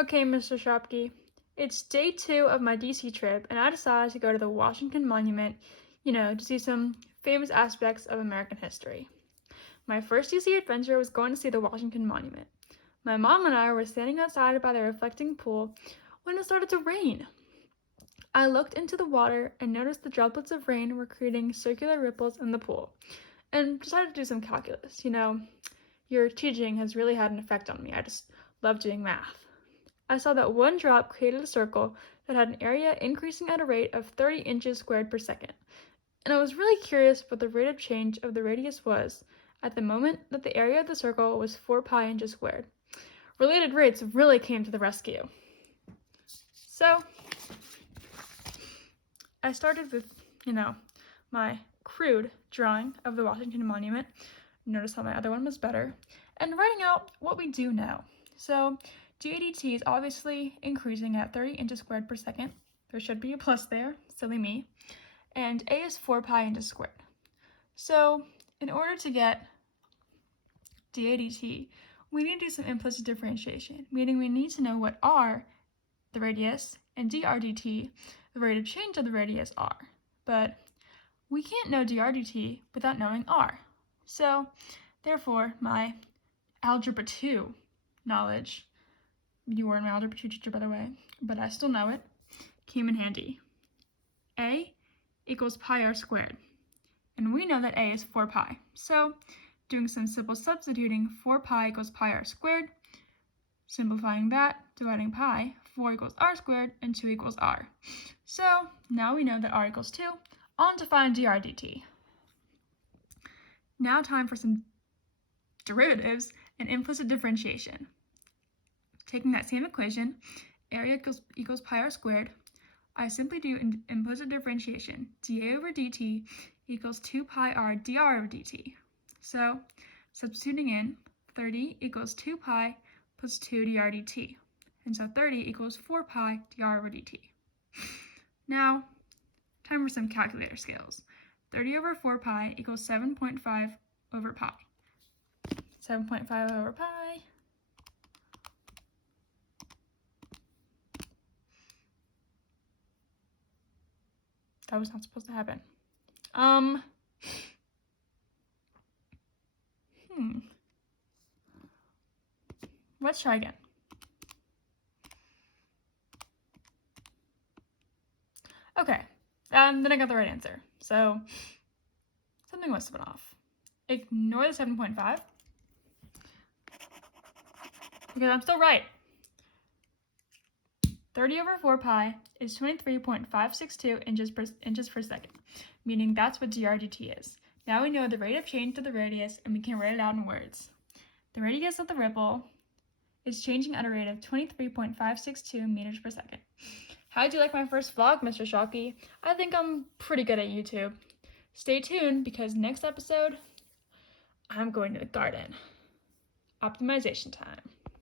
Okay, Mr. Shopke, it's day 2 of my DC trip, and I decided to go to the Washington Monument, to see some famous aspects of American history. My first DC adventure was going to see the Washington Monument. My mom and I were standing outside by the reflecting pool when it started to rain. I looked into the water and noticed the droplets of rain were creating circular ripples in the pool, and decided to do some calculus. Your teaching has really had an effect on me. I just love doing math. I saw that one drop created a circle that had an area increasing at a rate of 30 inches squared per second, and I was really curious what the rate of change of the radius was at the moment that the area of the circle was 4 pi inches squared. Related rates really came to the rescue. So, I started with, my crude drawing of the Washington Monument. Notice how my other one was better. And writing out what we do know. So, DADT is obviously increasing at 30 inches squared per second. There should be a plus there, silly me. And A is 4 pi inches squared. So, in order to get DADT, we need to do some implicit differentiation, meaning we need to know what R, the radius, and DRDT, the rate of change of the radius, are. But we can't know DRDT without knowing R. So, therefore, my Algebra 2 knowledge, you weren't my Algebra 2 teacher, by the way, but I still know it, came in handy. A equals pi r squared, and we know that A is 4 pi. So, doing some simple substituting, 4 pi equals pi r squared, simplifying that, dividing pi, 4 equals r squared, and 2 equals r. So, now we know that r equals 2. On to find drdt. Now time for some derivatives and implicit differentiation. Taking that same equation, area equals pi r squared, I simply do implicit differentiation. dA over dt equals 2 pi r dr over dt. So, substituting in, 30 equals 2 pi plus 2 dr dt. And so 30 equals 4 pi dr over dt. Now, time for some calculator skills. 30 over 4 pi equals 7.5 over pi. 7.5 over pi. That was not supposed to happen. Let's try again. Okay, then I got the right answer. So, something must have been off. Ignore the 7.5. Because I'm still right. 30 over 4 pi is 23.562 inches per second, meaning that's what drdt is. Now we know the rate of change of the radius, and we can write it out in words. The radius of the ripple is changing at a rate of 23.562 meters per second. How'd you like my first vlog, Mr. Shockey? I think I'm pretty good at YouTube. Stay tuned, because next episode, I'm going to the garden. Optimization time.